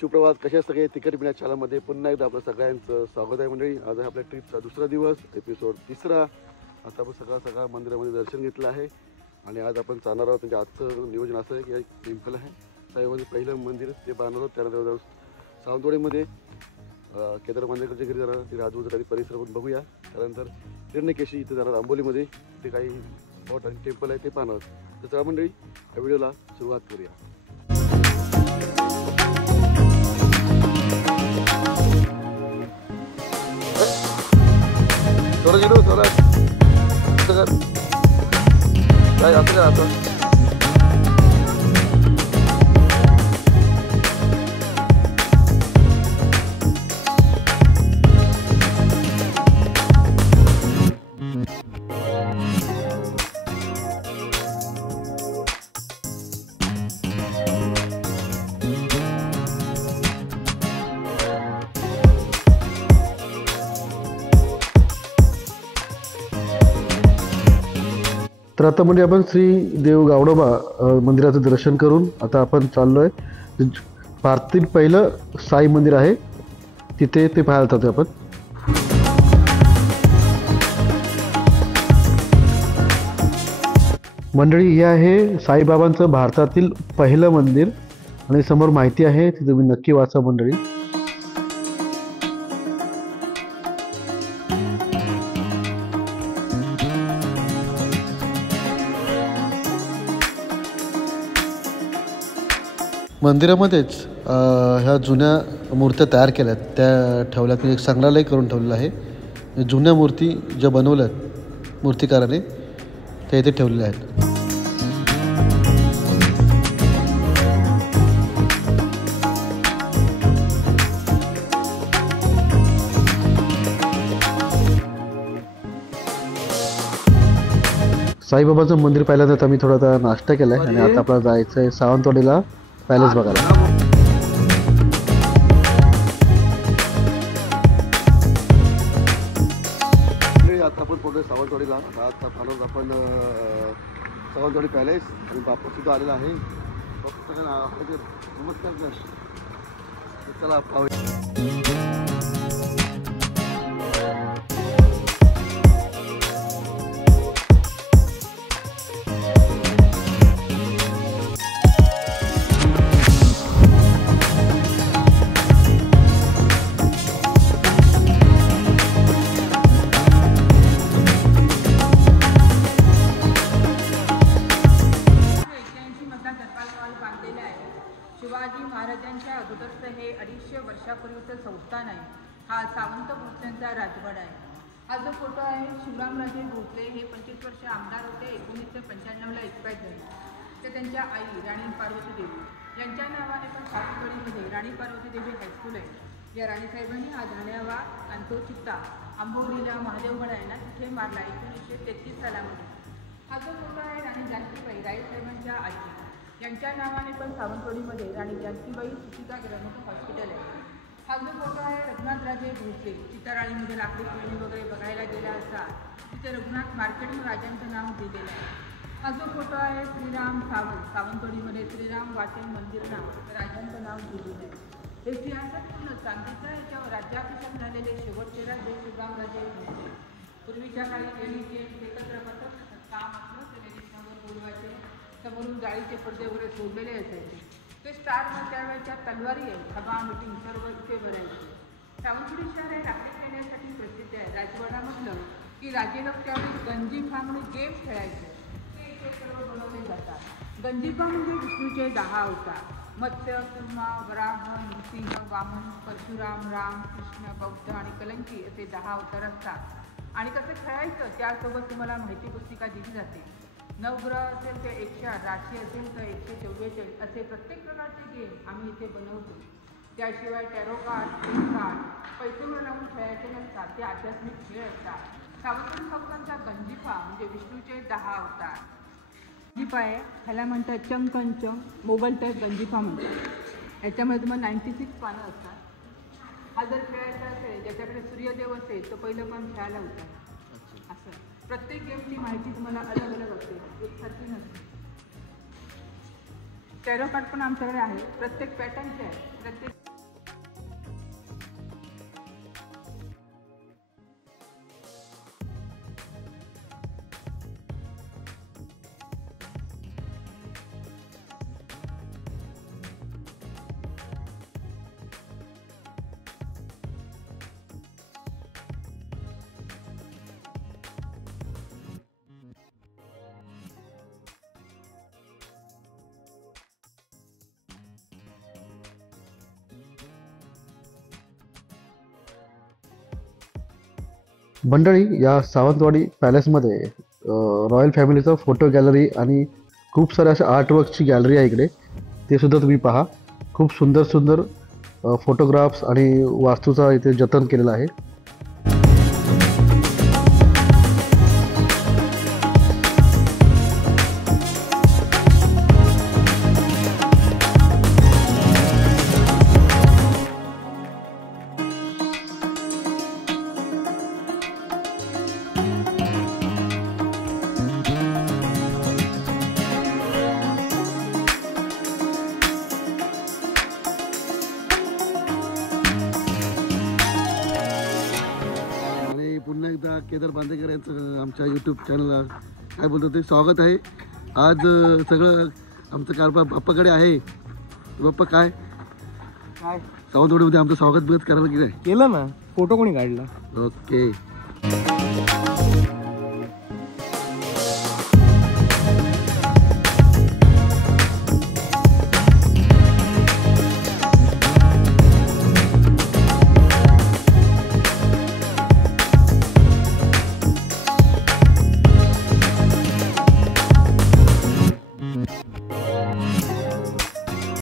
सुप्रभात. कशा सगळे तिकीट मिळण्या चॅनलमध्ये पुन्हा एकदा आपलं सगळ्यांचं स्वागत आहे मंडळी. आज आहे आपल्या ट्रिपचा दुसरा दिवस, एपिसोड 3. आता आपण सकाळ मंदिरामध्ये दर्शन घेतलं आहे आणि आज आपण जाणार आहोत. म्हणजे आजचं नियोजन असं आहे की एक टेम्पल आहे साईबाबांचं पहिलं मंदिर ते बांधणार आहोत. त्यानंतर सावंतवाडीमध्ये केदार मंदिराच्या घरी जाणार, ते राजूचं काही परिसर पण बघूया. त्यानंतर हिरण्यकेशी इथे जाणार, आंबोलीमध्ये ते काही स्पॉट आणि टेम्पल आहे ते पाहणार. तर चला मंडळी या व्हिडिओला सुरुवात करूया. थोडं गेलो थोडं काय असं काय आता तर आता म्हणजे आपण श्री देव गावडोबा मंदिराचं दर्शन करून आता आपण चाललोय. भारतातील पहिलं साई मंदिर आहे तिथे ते पाहायला जातोय आपण. मंडळी हे आहे साईबाबांचं भारतातील पहिलं मंदिर आणि समोर माहिती आहे ती तुम्ही नक्की वाचा मंडळी. मंदिरामध्येच ह्या जुन्या मूर्त्या तयार केल्यात त्या ठेवल्यात. एक संग्रहालय करून ठेवलेलं आहे. जुन्या मूर्ती ज्या बनवल्यात मूर्तिकाराने त्या इथे ठेवलेल्या आहेत. साईबाबाचं मंदिर पाहिल्यानंतर आम्ही थोडा नाश्ता केलाय आणि आता आपल्याला जायचं आहे सावंतवाडीला पॅलेस बघायला. आता आपण पुढे सावंतवाडीला आता आपण सावंतवाडी पॅलेस आणि बापू सुद्धा आलेला आहे. नमस्कार सर, चला पाहूया. शिवाजी महाराजांच्या अगोदरचं हे 250 वर्षापूर्वीचं संस्थान आहे. हा सावंत भोसलेंचा राजवाडा आहे. हा जो फोटो आहे शिवरामराजे भोसले हे 25 वर्ष आमदार होते. 1995ला एक्सपायर झाले. ते त्यांच्या आई राणी पार्वती देवी यांच्या नावाने पण सावंतवाडीमध्ये राणी पार्वती देवी हायस्कूल आहे. या राणीसाहेबांनी हा धाण्यावा आणि तो चित्ता आंबोलीला महादेवगड आहे ना तिथे मारला 1933 सालामध्ये. हा जो फोटो आहे राणी जानकीबाई रायसाहेबांच्या आजी यांच्या नावाने पण सावंतवाडीमध्ये राणी जानकीबाई सुचिता ग्रॅमोटो हॉस्पिटल आहे. हा जो फोटो आहे रघुनाथराजे भोसले चिताराळीमध्ये लाकडी खेळणी वगैरे बघायला गेला असता तिथे रघुनाथ मार्केट राजांचं नाव दिलेलं आहे. हा जो फोटो आहे श्रीराम सावंत सावंतवाडीमध्ये श्रीराम वाचन मंदिरला राजांचं नाव दिलेलं आहे. हे इतिहासात पूर्ण चांदीच्या याच्यावर राज्याभिषेक झालेले शेवटचे राजे शिवरामराजे भोसले. पूर्वीच्या काळी लेडीज एकत्र बसत काम असलं ते लेडीजवर बोलवायचे. समोरून जाळीचे पडदे वगैरे सोडलेले असायचे. ते स्टारवर त्यावेळेच्या तलवारी आहे सभा मिटिंग सर्व इथे भरायचे. सावंतवाडी शहर हे राखी खेळण्यासाठी प्रसिद्ध आहे. राजवाडा म्हटलं की राजे लोक त्यावेळी गंजीफा म्हणून गेम खेळायचे. ते इथे सर्व बनवले जातात. गंजीफा म्हणजे विष्णूचे 10 अवतार मत्स्य कुर्मा वराह नृसिंह वामन परशुराम राम कृष्ण बौद्ध आणि कलंकी असे 10 अवतार असतात. आणि कसं खेळायचं त्यासोबत तुम्हाला माहिती पुस्तिका दिली जाते. नवग्रह असेल तर 108, राशी असेल तर 144 असे प्रत्येक प्रकारचे गेम आम्ही इथे बनवतो. त्याशिवाय टॅरो कार्ड पैसे लावून खेळायचे नसतात, ते आध्यात्मिक खेळ असतात. सावंतवाडी भक्तांचा गंजीफा म्हणजे विष्णूचे 10 अवतार. गंजीफा आहे ह्याला म्हणतात चंकंचम मोगल टाईप गंजीफा म्हणतात. याच्यामध्ये तुम्हाला 96 पानं असतात. हा जर खेळायचा असेल ज्याच्याकडे सूर्यदेव असेल तर पहिलं पण खेळायला होतं. असं प्रत्येक गेमची माहिती तुम्हाला अलग अलग असते, एकसारखी नसते. टॅरो कार्ड पण आमच्याकडे आहे, प्रत्येक पॅटर्नचे आहे. प्रत्येक मंडळी, या सावंतवाडी पॅलेसमध्ये रॉयल फॅमिलीचं फोटो गॅलरी आणि खूप साऱ्या अशा आर्टवर्कची गॅलरी आहे इकडे. ते सुद्धा तुम्ही पहा. खूप सुंदर सुंदर फोटोग्राफ्स आणि वास्तूचा इथे जतन केलेलं आहे. पुन्हा एकदा केदार बांदेकर यांचं आमच्या यूट्यूब चॅनलला काय बोलतो ते स्वागत आहे. आज सगळं आमचं कारभार बाप्पाकडे आहे. बाप्पा काय काय सावंतवाडीमध्ये आमचं स्वागत बिगत करायला की नाही केलं ना? फोटो कोणी काढला? ओके.